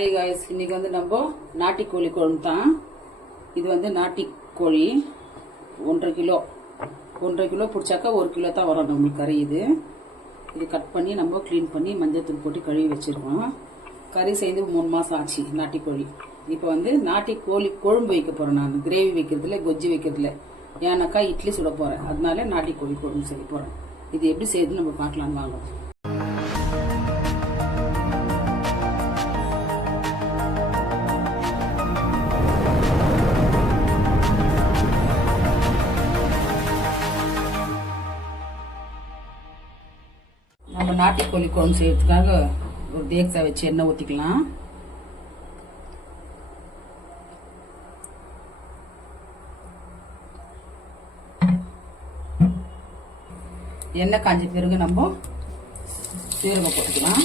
Hi guys, இன்னைக்கு வந்து நம்ம நாட்டுக்கோழி குழம்பு தான். இது வந்து நாட்டுக்கோழி 1.5 கிலோ பிடிச்சாக்கா 1 கிலோ தான் வரும் நம்மளுக்கு கறி. இது கட் பண்ணி நம்ம க்ளீன் பண்ணி மஞ்சள் தூள் போட்டு கழுவி வச்சிருக்கோம். கறி செய்து 3 மாதம் ஆச்சு நாட்டுக்கோழி. இப்போ வந்து நாட்டுக்கோழி குழம்பு வைக்க போகிறேன். நான் கிரேவி வைக்கிறதுல கொஜ்ஜு வைக்கிறதுல ஏன்னாக்கா இட்லி சுட போகிறேன். அதனால நாட்டுக்கோழி குழம்பு செய்ய போகிறேன். இது எப்படி செய்யுதுன்னு நம்ம பார்க்கலான்னு வாங்க. நம்ம நாட்டுக்கோழி குழம்பு செய்யறதுக்காக ஒரு தேக்ஸா வச்சு எண்ணெய் ஊற்றிக்கலாம். எண்ணெய் காஞ்ச பிறகு நம்ம சீரகம் போட்டுக்கலாம்.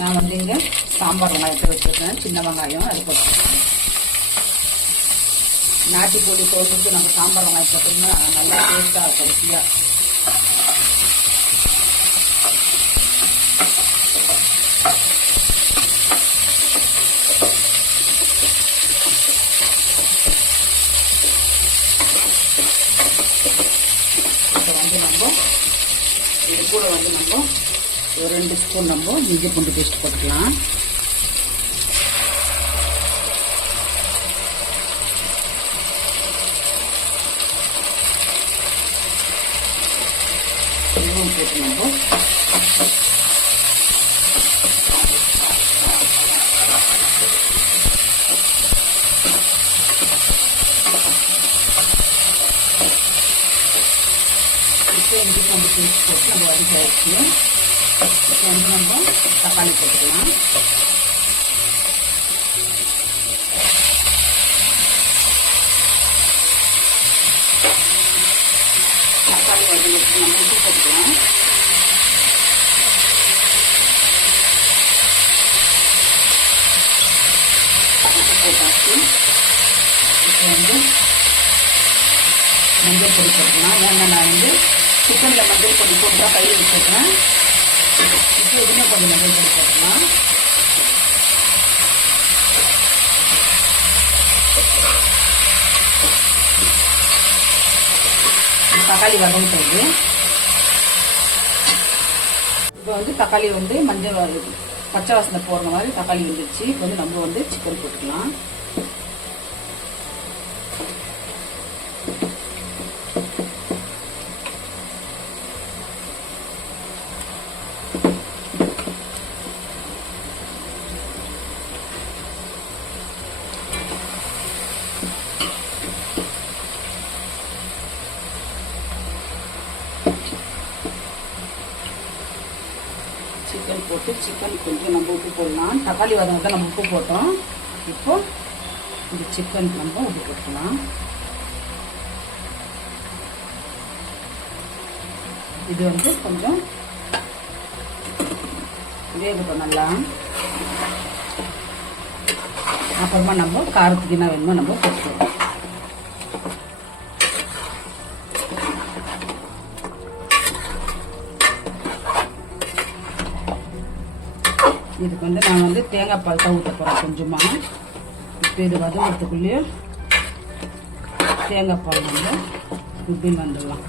நான் வந்து இங்கே சாம்பார் வெங்காயத்தை வச்சுருக்கேன், சின்ன வெங்காயம் அது போட்டுக்கலாம். நாட்டுக்கோழி குழம்புக்கு நம்ம சாம்பார் வெங்காயம் போட்டோம்னா நல்லா டேஸ்டாக இருக்கும் ருசியாக. இது கூட வந்து நம்ம ஒரு 2 ஸ்பூன் நம்ம இஞ்சி பூண்டு பேஸ்ட் போட்டுக்கலாம். இதுவும் போட்டு நம்ம இஞ்சி பூண்டு பேஸ்ட் போட்டு நம்ம வதக்கியாச்சு. இப்போ வந்து நம்ம தக்காளி போட்டுக்கலாம். தக்காளி வதக்கிட்டு நம்ம உப்பு போட்டுக்கலாம். உப்பு போட்டாச்சு. இப்போ வந்து மஞ்சள் பொடி போட்டுக்கலாம். ஏன்னா நான் வந்து சிக்கனில் மஞ்சள் பொடி போட்டு தான் கையில் வச்சுருக்கேன். இப்போ இதுவுமே கொஞ்சம் மஞ்சள் பொடி போட்டுக்கலாம். தக்காளி வதங்கிட்டு இப்போ வந்து தக்காளி வந்து மஞ்சள் பச்சை வாசனை போடுற மாதிரி தக்காளி வந்துடுச்சு. இப்போ வந்து நம்ம வந்து சிக்கன் போட்டுக்கலாம். சிக்கன் போட்டு சிக்கன் கொஞ்சம் நம்ம உப்பு போடலாம். தக்காளி வதங்க தான் நம்ம உப்பு போட்டோம். இப்போ இந்த சிக்கன் நம்ம உப்பு போட்டுக்கலாம். இது வந்து கொஞ்சம் வேகட்டும் நல்லா. அப்புறமா நம்ம காரத்துக்கு என்ன வேணுமோ நம்ம போட்டுக்கலாம். இதுக்கு வந்து நான் வந்து தேங்காய் பால் தான் ஊற்ற போகிறேன் கொஞ்சமாக. இப்போ இது வதங்கிறதுக்குள்ளேயே தேங்காய் பால் வந்து இப்படின்னு வந்துடலாம்.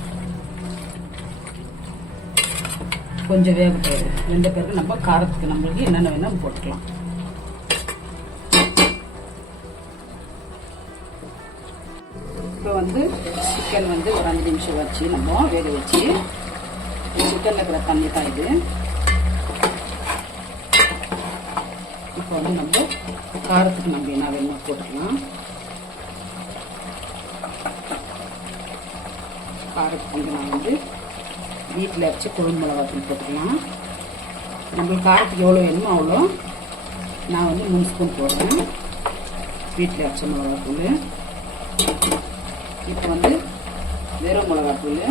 கொஞ்சம் வேகப்போகுது. வெந்த பிறகு நம்ம காரத்துக்கு நம்மளுக்கு என்னென்ன வேணும் போட்டுக்கலாம். இப்போ வந்து சிக்கன் வந்து ஒரு 5 நிமிஷம் வச்சு நம்ம வேக வச்சு சிக்கனில் இருக்கிற தண்ணி தான் இது. இப்போ வந்து நம்ம காரத்துக்கு நம்ம என்ன வேணுமோ போட்டுக்கலாம். காரத்துக்கு வந்து நான் வந்து வீட்டில் அரைச்சி குழம்பு மிளகாத்தூள் போட்டுக்கலாம். நம்மளுக்கு காரத்துக்கு எவ்வளோ வேணுமோ அவ்வளோ. நான் வந்து 3 ஸ்பூன் போடுறேன் வீட்டில் அரைச்ச மிளகாத்தூள். இப்போ வந்து வெறும் மிளகாத்தூள்,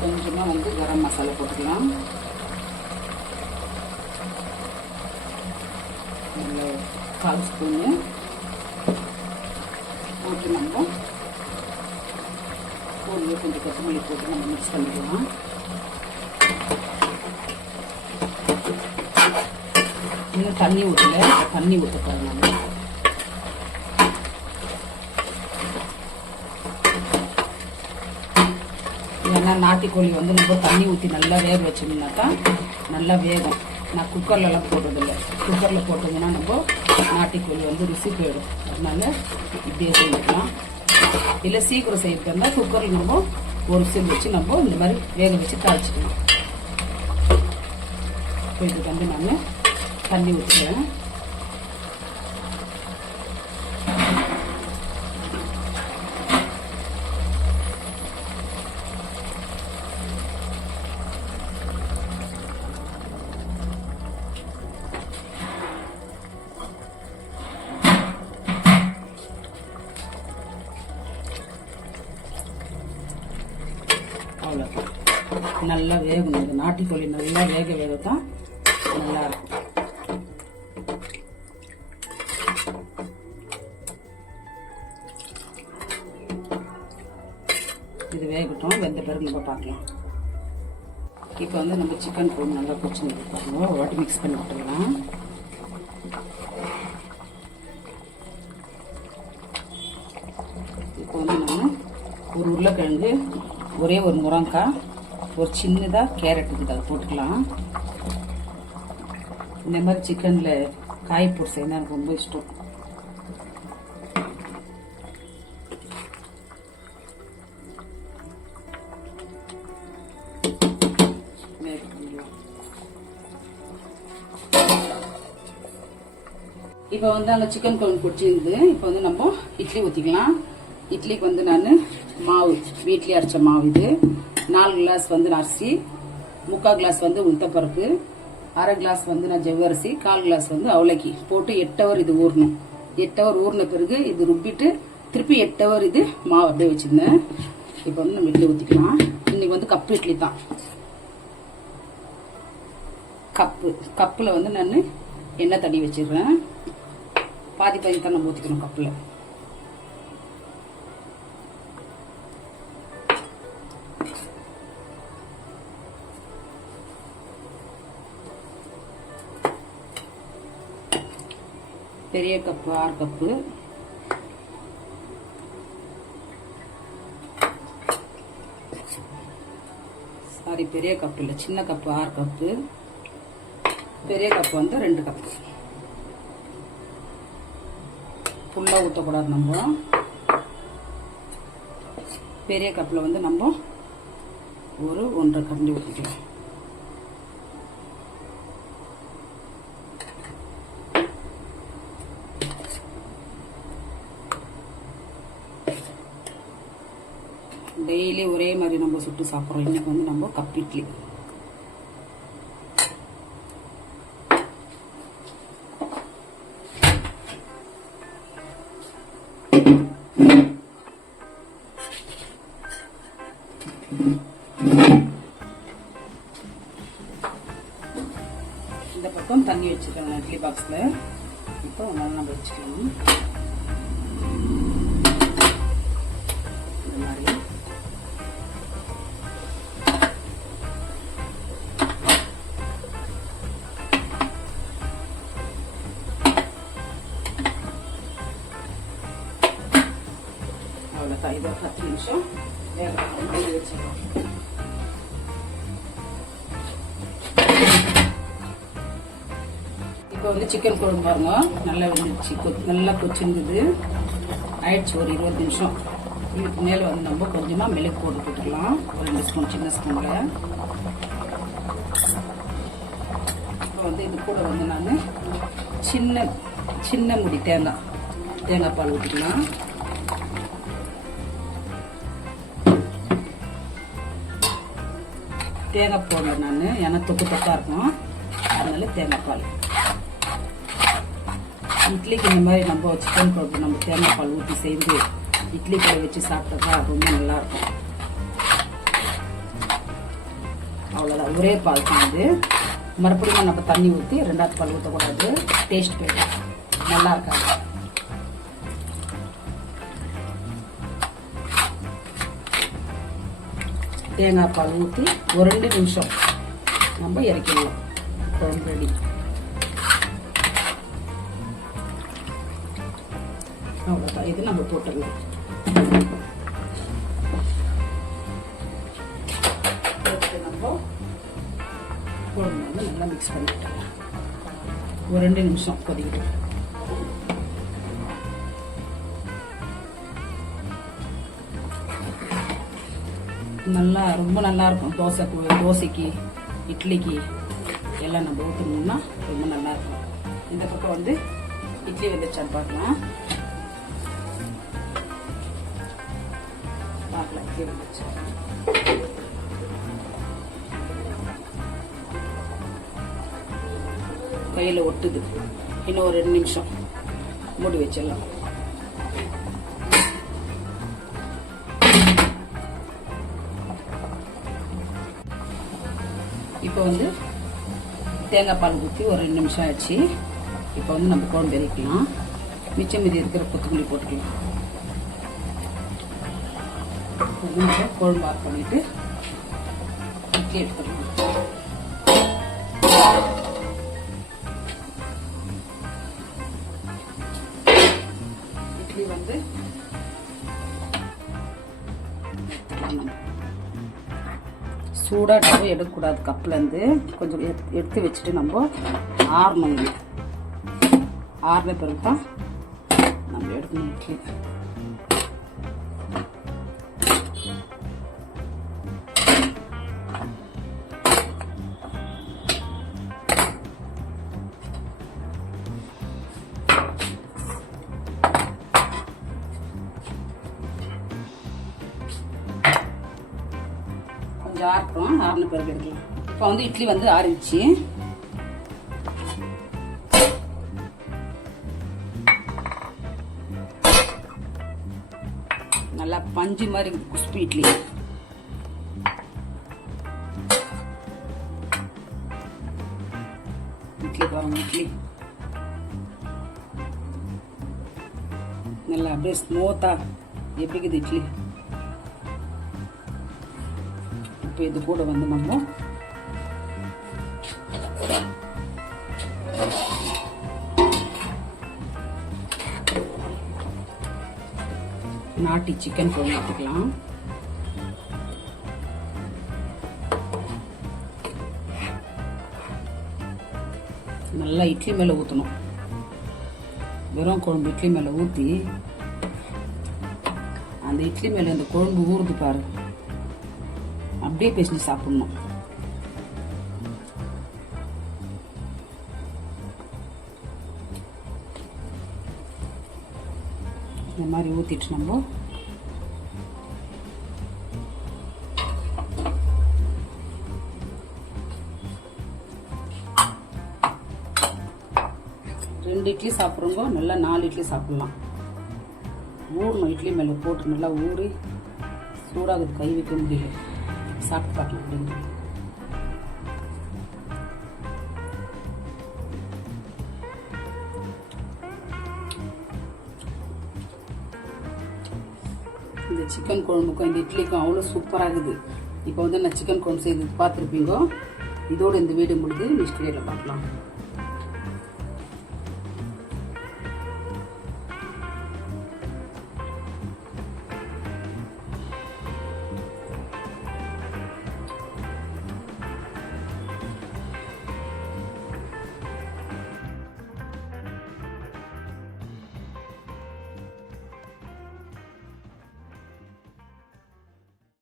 கொஞ்சமாக வந்து கரம் மசாலா போட்டுக்கலாம். 1/4 ஸ்பூனு போட்டு நம்ம கூடவே கொஞ்சம் கொத்தமல்லி போட்டு நம்ம மிக்ஸ் பண்ணிக்கலாம். தண்ணி ஊற்றல, தண்ணி ஊற்ற பாருங்க. ஏன்னா நாட்டுக்கோழி வந்து நம்ம தண்ணி ஊற்றி நல்லா வேக வச்சோம்னாக்கா நல்லா வேகும். நான் குக்கர்லலாம் போடுறதில்ல. குக்கரில் போட்டோம்னா நம்ம நாட்டுக்கோழி வந்து ருசி போயிடும். அதனால இப்படியே செஞ்சுக்கலாம். இல்லை சீக்கிரம் செய்யறது இருந்தால் குக்கரில் நம்ம ஒரு விசில் வச்சு நம்ம இந்த மாதிரி வேக வச்சு தாளிச்சிக்கலாம். இப்போ இதுக்கு வந்து நான் தண்ணி ஊற்றுறேன். அவ்வளோதான். நல்லா வேகணும். இந்த நாட்டுக்கோழி நல்லா வேக தான் நல்லா இருக்கும். இது வேகட்டும். வெந்த பிறகு நம்ம பார்க்கலாம். இப்போ வந்து நம்ம சிக்கன் குழம்பு நல்லா கொச்சு பாருங்க. ஒரு வாட்டி மிக்ஸ் பண்ணி விட்டுடலாம். இப்போ வந்து நம்ம ஒரு உருளைக்கிழங்கு, ஒரே ஒரு முருங்கைக்காய், ஒரு சின்னதாக கேரட் இருக்குது, அதை போட்டுக்கலாம். இந்த மாதிரி சிக்கனில் காய் போட்டு செய்யணும் எனக்கு ரொம்ப இஷ்டம். இப்போ வந்து அங்கே சிக்கன் குழம்பு பிடிச்சிருந்து இப்போ வந்து நம்ம இட்லி ஊற்றிக்கலாம். இட்லிக்கு வந்து நான் மாவு வீட்லேயே அரைச்ச மாவு. இது 4 கிளாஸ் வந்து அரிசி, 3/4 கிளாஸ் வந்து உளுத்தப்பருப்பு, 1/2 கிளாஸ் வந்து நான் ஜவ்வரிசி, 1/4 கிளாஸ் வந்து அவலக்கி போட்டு 8 ஹவர் இது ஊறணும். 8 ஹவர் ஊறின பிறகு இது ருப்பிட்டு திருப்பி 8 ஹவர் இது மாவு அப்படியே வச்சிருந்தேன். இப்போ வந்து நம்ம இட்லி ஊற்றிக்கலாம். இன்னைக்கு வந்து கப்பு இட்லி தான். கப்பில் வந்து நான் எண்ணெய் தடி வச்சிடுறேன். பாதி தான் நம்ம ஊற்றிக்கணும் கப்பில். பெரிய கப்பு 6 கப்பு, சாரி பெரிய கப்பு இல்லை, சின்ன கப்பு 6 கப்பு, பெரிய கப்பு வந்து 2 கப்பு. ஃபுல்லாக ஊற்றக்கூடாது. நம்ம பெரிய கப்பில் வந்து நம்ம ஒரு 1.5 கரண்டி ஊற்றிக்கலாம். டெய்லி ஒரே மாதிரி நம்ம சுட்டு சாப்பிட்றோம். இன்னைக்கு வந்து நம்ம கப் இட்லி. இந்த பக்கம் தண்ணி வச்சுக்கலாம் இட்லி பாக்ஸ்ல. இப்போ நல்லா நம்ம வச்சுக்கலாம். இந்த மாதிரி அவ்வளோதான். இது ஒரு 10 நிமிஷம் வேக வச்சுக்கலாம். இப்போ வந்து சிக்கன் குழம்பு பாருங்க நல்லா வெந்துச்சு. நல்லா கொச்சிருந்தது. ஆயிடுச்சு ஒரு 20 நிமிஷம். இதுக்கு மேலே வந்து நம்ம கொஞ்சமாக மிளகு போட்டுக்கலாம். ஒரு 2 ஸ்பூன், சின்ன ஸ்பூனில். இப்போ வந்து இது கூட வந்து நான் சின்ன முடி தேங்காய் பால் ஊற்றிக்கலாம். தேங்காய் போடல நான், ஏன்னா தொக்கா இருக்கும், அதனால தேங்காய் பால். இட்லிக்கு இந்த மாதிரி நம்ம சிக்கன் குழம்பு நம்ம தேங்காய் பால் ஊற்றி செய்து இட்லி கூட வச்சு சாப்பிட்டா ரொம்ப நல்லா இருக்கும். அவ்வளோதான். ஒரே பால் தான் இது. மறுபடியும் நம்ம தண்ணி ஊற்றி 2வது பால் ஊற்றக்கூடாது. டேஸ்ட் போயிடும், நல்லா இருக்காது. தேங்காய் பால் ஊற்றி ஒரு 2 நிமிஷம் நம்ம இறக்கிடலாம். குழம்பு ரெடி. அவ்வளோதான். இது நம்ம போட்டுடலாம். நம்ம குழம்பு வந்து நல்லா மிக்ஸ் பண்ணிவிட்டோம். ஒரு 2 நிமிஷம் கொதிக்கிட்டோம். நல்லா ரொம்ப நல்லா இருக்கும். தோசைக்கு இட்லிக்கு எல்லாம் நம்ம ஊற்றணும்னா ரொம்ப நல்லா இருக்கும். இந்த பக்கம் வந்து இட்லி வந்துச்சான்னு பார்க்கலாம். இட்லி வந்துச்சு. கையில் ஒட்டுது. இன்னும் ஒரு 2 நிமிஷம் மூடி வச்சிடலாம். இப்போ வந்து தேங்காய் பால் ஊற்றி ஒரு 2 நிமிஷம் ஆயிடுச்சு. இப்போ வந்து நம்ம குழம்பு இறக்கலாம். மிச்சம் மீதி இருக்கிற கொத்தமல்லி போட்டுக்கலாம். குழம்பு ஆஃப் பண்ணிட்டு இட்லி எடுத்துக்கலாம். இட்லி வந்து சூடாக எடுக்கக்கூடாது. கப்லேருந்து கொஞ்சம் எடுத்து வச்சுட்டு நம்ம ஆறணும். இது ஆறின பிறகு தான் நம்ம எடுக்கணும் இட்லி. கொஞ்சம் ஆறட்டும். ஆறின பிறகு எடுக்கலாம். இப்போ வந்து இட்லி வந்து ஆறிடுச்சு. நல்லா பஞ்சு மாதிரி குஸ்பி இட்லி. இட்லி பாருங்க. இட்லி நல்லா அப்படியே ஸ்மூத்தா எப்படிக்குது இட்லி. இப்போ இது கூட வந்து நம்ம நாட்டி சிக்கன் குழம்பு ஊற்றிக்கலாம். நல்லா இட்லி மேலே ஊற்றணும். வெறும் குழம்பு இட்லி மேலே ஊற்றி அந்த இட்லி மேலே அந்த குழம்பு ஊறுது பாரு, அப்படியே பேசி சாப்பிடணும். இந்த மாதிரி ஊற்றிட்டு நம்ம ரெண்டு இட்லி சாப்பிட்றவங்க நல்லா 4 இட்லி சாப்பிடலாம். ஊறணும். இட்லி மேலே போட்டு நல்லா ஊறி சூடாக கை வைக்க முடியல. சாப்பிட்டு பார்க்கலாம். அப்படின்னு இந்த சிக்கன் குழம்புக்கும் இந்த இட்லிக்கும் அவ்வளோ சூப்பராக இருக்குது. இப்போ வந்து நான் சிக்கன் குழம்பு செய்து பார்த்துருப்பீங்க. இதோடு இந்த வீடியோ முடிஞ்சு நெக்ஸ்ட் வீடியோவில் பார்க்கலாம்.